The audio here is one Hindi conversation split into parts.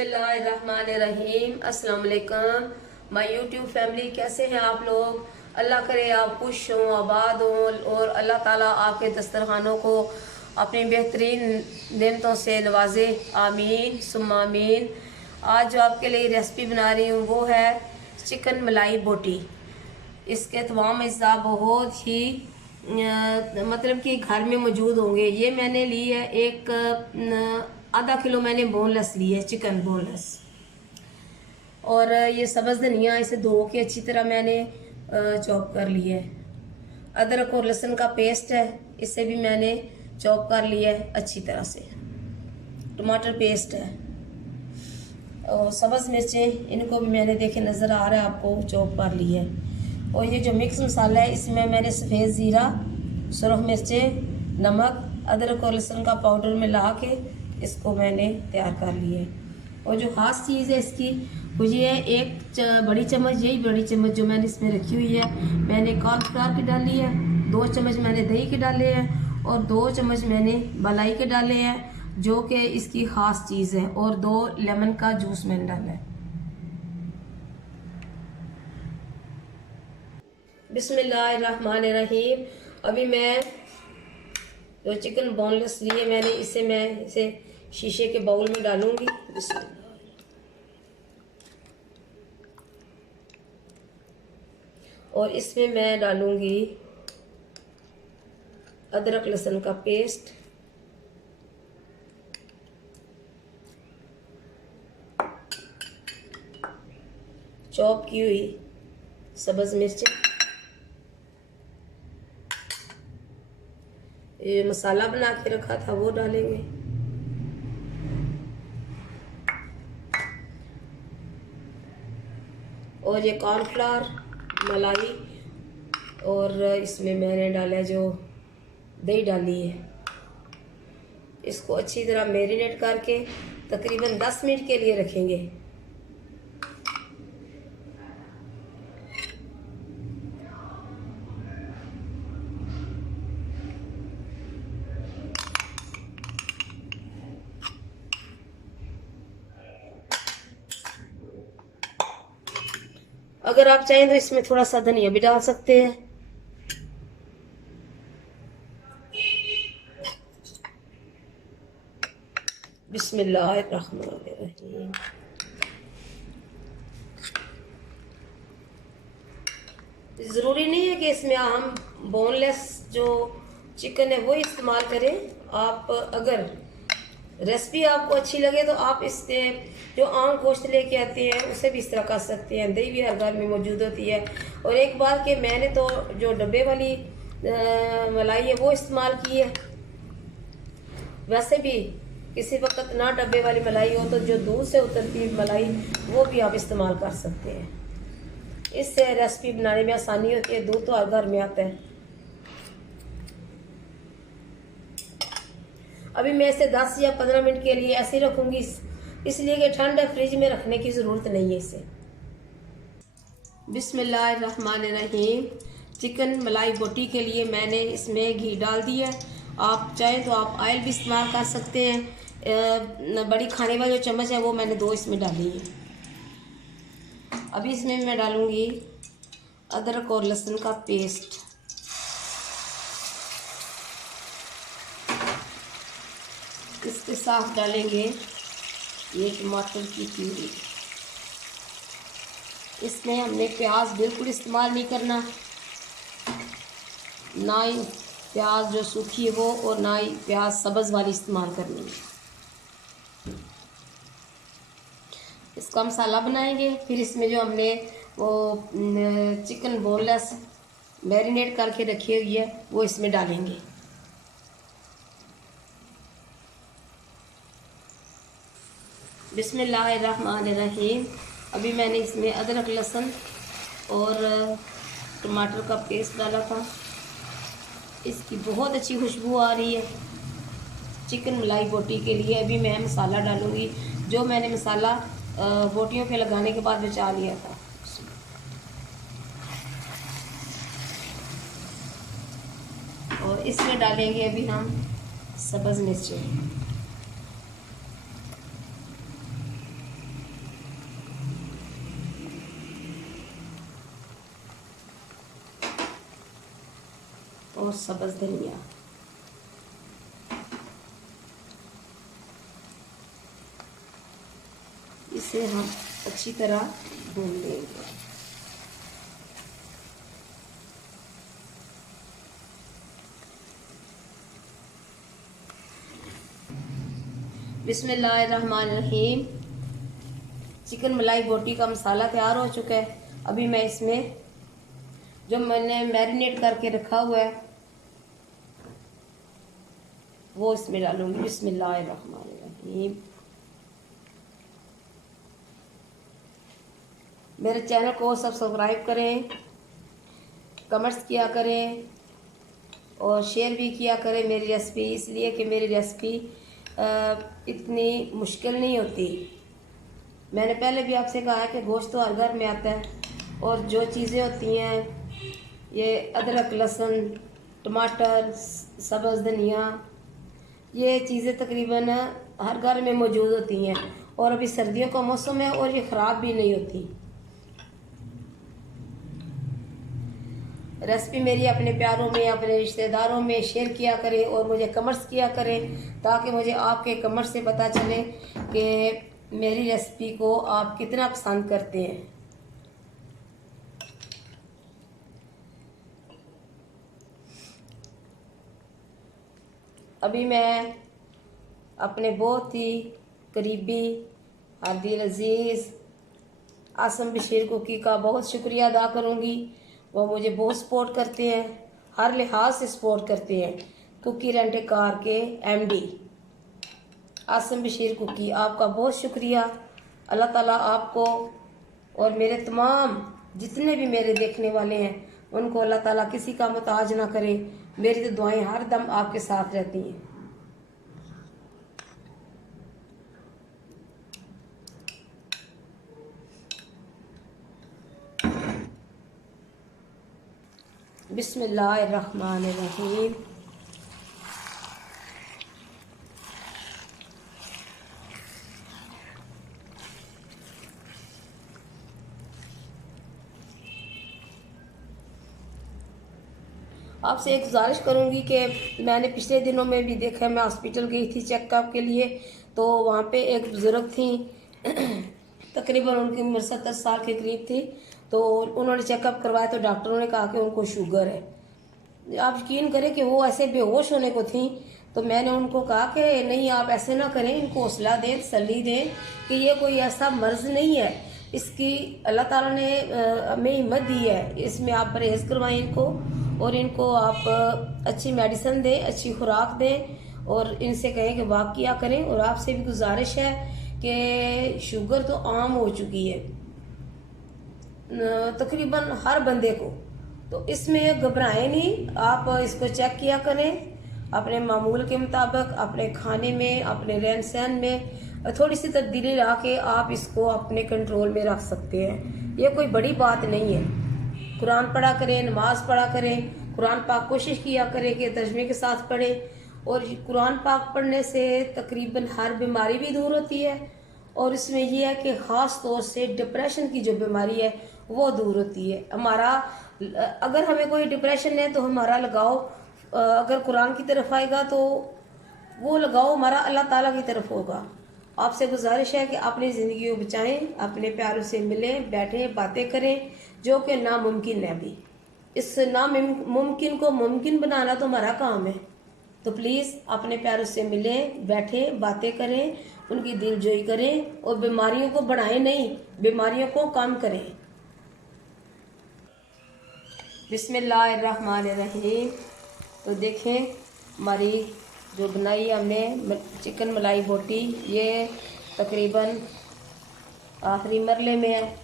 बिस्मिल्लाहिर्रहमानिर्रहीम। अस्सलाम वालेकुम माय यूट्यूब फैमिली, कैसे हैं आप लोग। अल्लाह करे आप खुश हों, आबाद हों और अल्लाह ताला आपके दस्तरखानों को अपनी बेहतरीन नेमतों से नवाजे। आमीन सुम्मा आमीन। आज जो आपके लिए रेसिपी बना रही हूँ वो है चिकन मलाई बोटी। इसके तमाम अज्जा बहुत ही मतलब कि घर में मौजूद होंगे। ये मैंने ली है एक आधा किलो मैंने बोनलेस ली है, चिकन बोनलेस। और ये सब्ज़ धनिया इसे धो के अच्छी तरह मैंने चॉप कर लिया है। अदरक और लहसुन का पेस्ट है, इसे भी मैंने चॉप कर लिया है अच्छी तरह से। टमाटर पेस्ट है और सब्ज़ मिर्चें, इनको भी मैंने देखे नज़र आ रहा है आपको, चॉप कर लिया है। और ये जो मिक्स मसाला है इसमें मैंने सफ़ेद ज़ीरा, सुरख मिर्चें, नमक, अदरक और लहसुन का पाउडर मिला के इसको मैंने तैयार कर लिया है। और जो ख़ास चीज़ है इसकी वो ये है, एक बड़ी चम्मच, यही बड़ी चम्मच जो मैंने इसमें रखी हुई है, मैंने कॉर्नफ्लावर की डाली है। 2 चम्मच मैंने दही के डाले हैं और 2 चम्मच मैंने मलाई के डाले हैं, जो कि इसकी ख़ास चीज़ है। और 2 लेमन का जूस मैंने डाला है। बिस्मिल्लाहिर्रहमानिर्रहीम। अभी मैं जो चिकन बोनलेस लिए मैंने, मैं इसे शीशे के बाउल में डालूंगी। और इसमें मैं डालूंगी अदरक लहसुन का पेस्ट, चॉप की हुई सब्ज़ मिर्च, ये मसाला बना के रखा था वो डालेंगे, और ये कॉर्नफ्लावर, मलाई, और इसमें मैंने डाला जो दही डाली है। इसको अच्छी तरह मैरिनेट करके तकरीबन 10 मिनट के लिए रखेंगे। अगर आप चाहें तो इसमें थोड़ा सा धनिया भी डाल सकते हैं। बिस्मिल्लाहिर्रहमानिर्रहीम। ज़रूरी नहीं है कि इसमें हम बोनलेस जो चिकन है वो इस्तेमाल करें। आप अगर रेसिपी आपको अच्छी लगे तो आप इससे जो आम गोश्त लेके आते हैं उसे भी इस तरह कर सकते हैं। दही भी हर घर में मौजूद होती है। और एक बार के मैंने तो जो डब्बे वाली मलाई है वो इस्तेमाल की है। वैसे भी किसी वक्त ना डब्बे वाली मलाई हो तो जो दूध से उतरती मलाई वो भी आप इस्तेमाल कर सकते हैं। इससे रेसिपी बनाने में आसानी होती है। दूध तो हर घर में आता है। अभी मैं इसे 10 या 15 मिनट के लिए ऐसे रखूंगी, इसलिए कि ठंड है, फ्रिज में रखने की ज़रूरत नहीं है इसे। बिस्मिल्लाहिर्रहमानिर्रहीम। चिकन मलाई बोटी के लिए मैंने इसमें घी डाल दिया है। आप चाहें तो आप ऑयल भी इस्तेमाल कर सकते हैं। बड़ी खाने वाली जो चम्मच है वो मैंने 2 इसमें डाली है। अभी इसमें मैं डालूंगी अदरक और लहसुन का पेस्ट, इसके साथ डालेंगे ये टमाटर की प्यूरी। इसमें हमने प्याज बिल्कुल इस्तेमाल नहीं करना, ना ही प्याज जो सूखी है वो, और ना ही प्याज सब्ज़ वाली इस्तेमाल करनी है। इसका मसाला बनाएंगे। फिर इसमें जो हमने वो चिकन बोनलेस मैरिनेट करके रखी हुई है वो इसमें डालेंगे। बिस्मिल्लाहिर्रहमानिर्रहीम। अभी मैंने इसमें अदरक लहसुन और टमाटर का पेस्ट डाला था। इसकी बहुत अच्छी खुशबू आ रही है चिकन मलाई बोटी के लिए। अभी मैं मसाला डालूँगी जो मैंने मसाला बोटियों पे लगाने के बाद बचा लिया था। और इसमें डालेंगे अभी हम सब्ज़ मिर्चें। और सब्ज़ धनिया। इसे हम अच्छी तरह भून लेंगे। बिस्मिल्लाहिर्रहमानिर्रहीम। चिकन मलाई बोटी का मसाला तैयार हो चुका है। अभी मैं इसमें जो मैंने मैरिनेट करके रखा हुआ है वो इसमें डालूंगी। बिस्मिल्लाहिर्रहमानिर्रहीम। मेरे चैनल को सब्सक्राइब करें, कमेंट्स किया करें और शेयर भी किया करें मेरी रेसिपी, इसलिए कि मेरी रेसिपी इतनी मुश्किल नहीं होती। मैंने पहले भी आपसे कहा है कि गोश्त तो हर घर में आता है और जो चीज़ें होती हैं ये अदरक, लहसुन, टमाटर, सब्ज़ धनिया, ये चीज़ें तकरीबन हर घर में मौजूद होती हैं और अभी सर्दियों का मौसम है और ये ख़राब भी नहीं होती। रेसिपी मेरी अपने प्यारों में, अपने रिश्तेदारों में शेयर किया करें और मुझे कमेंट्स किया करें ताकि मुझे आपके कमेंट से पता चले कि मेरी रेसिपी को आप कितना पसंद करते हैं। अभी मैं अपने बहुत ही करीबी दिल अजीज़ आसम बशीर कुकी का बहुत शुक्रिया अदा करूँगी। वो मुझे बहुत सपोर्ट करते हैं, हर लिहाज से सपोर्ट करते हैं। कुकी रेंट ए कार के एमडी आसम बशीर कुकी, आपका बहुत शुक्रिया। अल्लाह ताला आपको और मेरे तमाम जितने भी मेरे देखने वाले हैं उनको अल्लाह ताला किसी का मोहताज ना करे। मेरी तो दुआएं हर दम आपके साथ रहती हैं। बिस्मिल्लाहिर्रहमानिर्रहीम। आपसे एक गुजारिश करूंगी कि मैंने पिछले दिनों में भी देखा, मैं हॉस्पिटल गई थी चेकअप के लिए, तो वहाँ पे एक बुज़ुर्ग थी तकरीबन उनकी उम्र 70 साल के करीब थी। तो उन्होंने चेकअप करवाया तो डॉक्टरों ने कहा कि उनको शुगर है। आप यकीन करें कि वो ऐसे बेहोश होने को थी। तो मैंने उनको कहा कि नहीं, आप ऐसे ना करें, इनको हौसला दें, तसल्ली दें कि ये कोई ऐसा मर्ज़ नहीं है, इसकी अल्लाह ताला ने हमें हिम्मत दी है, इसमें आप परहेज़ करवाएं इनको और इनको आप अच्छी मेडिसिन दें, अच्छी खुराक दें और इनसे कहें कि वॉक किया करें। और आपसे भी गुजारिश है कि शुगर तो आम हो चुकी है तकरीबन हर बंदे को, तो इसमें घबराएं नहीं, आप इसको चेक किया करें अपने मामूल के मुताबिक, अपने खाने में, अपने रहन सहन में थोड़ी सी तब्दीली ला के आप इसको अपने कंट्रोल में रख सकते हैं। ये कोई बड़ी बात नहीं है। कुरान पढ़ा करें, नमाज पढ़ा करें, कुरान पाक कोशिश किया करें कि तर्जमे के साथ पढ़ें। और कुरान पाक पढ़ने से तकरीबन हर बीमारी भी दूर होती है और इसमें यह है कि ख़ास तौर से डिप्रेशन की जो बीमारी है वो दूर होती है। हमारा अगर हमें कोई डिप्रेशन है तो हमारा लगाव अगर कुरान की तरफ आएगा तो वो लगाव हमारा अल्लाह ताला की तरफ होगा। आपसे गुजारिश है कि अपनी ज़िंदगी को बचाएं, अपने प्यारों से मिलें, बैठें, बातें करें, जो कि नामुमकिन है। अभी इस नामुमकिन को मुमकिन बनाना तो हमारा काम है। तो प्लीज़ अपने प्यारों से मिलें, बैठें, बातें करें, उनकी दिलजोई करें और बीमारियों को बढ़ाएं नहीं, बीमारियों को कम करें। बिस्मिल्लाहिर्रहमानिर्रहीम। तो देखें हमारी जो बनाई हमने चिकन मलाई बोटी, ये तकरीबन आखिरी मरले में है।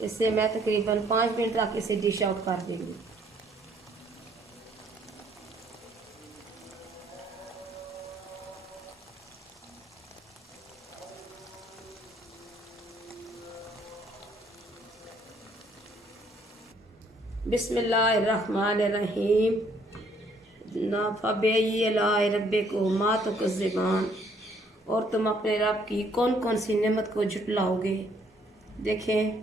इससे मैं तकरीबन 5 मिनट तक इसे डिश आउट कर दूँगी। बिस्मिल्लाहिर्रहमानिर्रहीम। रब्बे को मात ज़बान, और तुम अपने रब की कौन कौन सी नेमत को झुटलाओगे। देखें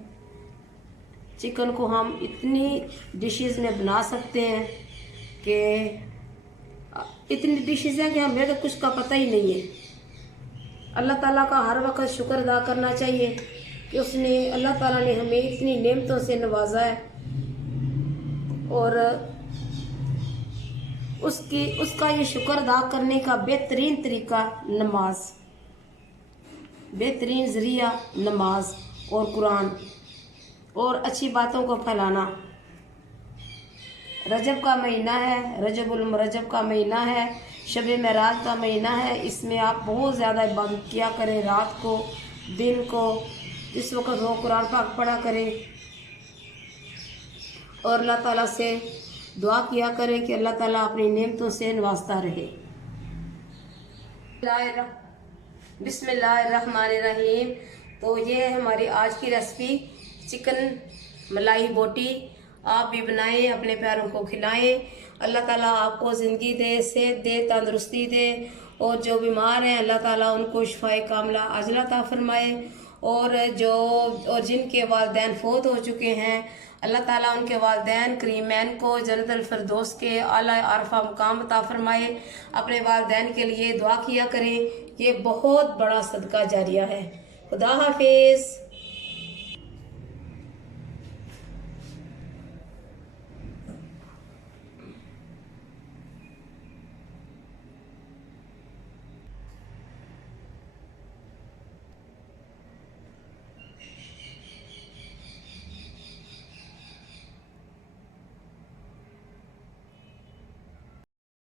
चिकन को हम इतनी डिशेस में बना सकते हैं कि इतनी डिशेज हैं कि हमें तो कुछ का पता ही नहीं है। अल्लाह ताला का हर वक्त शुक्र अदा करना चाहिए कि अल्लाह ताला ने हमें इतनी नेमतों से नवाजा है, और उसका ये शुक्र अदा करने का बेहतरीन तरीका नमाज, बेहतरीन जरिया नमाज और कुरान और अच्छी बातों को फैलाना। रजब का महीना है, रजब का महीना है, शब महराज का महीना है। इसमें आप बहुत ज़्यादा इबादत किया करें, रात को दिन को, इस वक्त वो कुरान पाक पढ़ा करें और अल्लाह ताला से दुआ किया करें कि अल्लाह ताला अपनी नेमतों से नवाजता रहे। बिस्मिल्लाहिर्रहमानिर्रहीम। तो ये है हमारी आज की रेसिपी, चिकन मलाई बोटी। आप भी बनाएं, अपने प्यारों को खिलाएं। अल्लाह ताला आपको ज़िंदगी दे, सेहत दे, तंदुरुस्ती दे, और जो बीमार हैं अल्लाह ताला उनको शिफाए कामला आजिला अता फरमाए, और जिनके वालिदैन फौत हो चुके हैं अल्लाह ताला उनके वालिदैन करीमैन को जन्नतुल फिरदौस के आला अरफा मुकाम अता फरमाए। अपने वालिदैन के लिए दुआ किया करें, ये बहुत बड़ा सदका जारिया है। खुदा हाफिज़।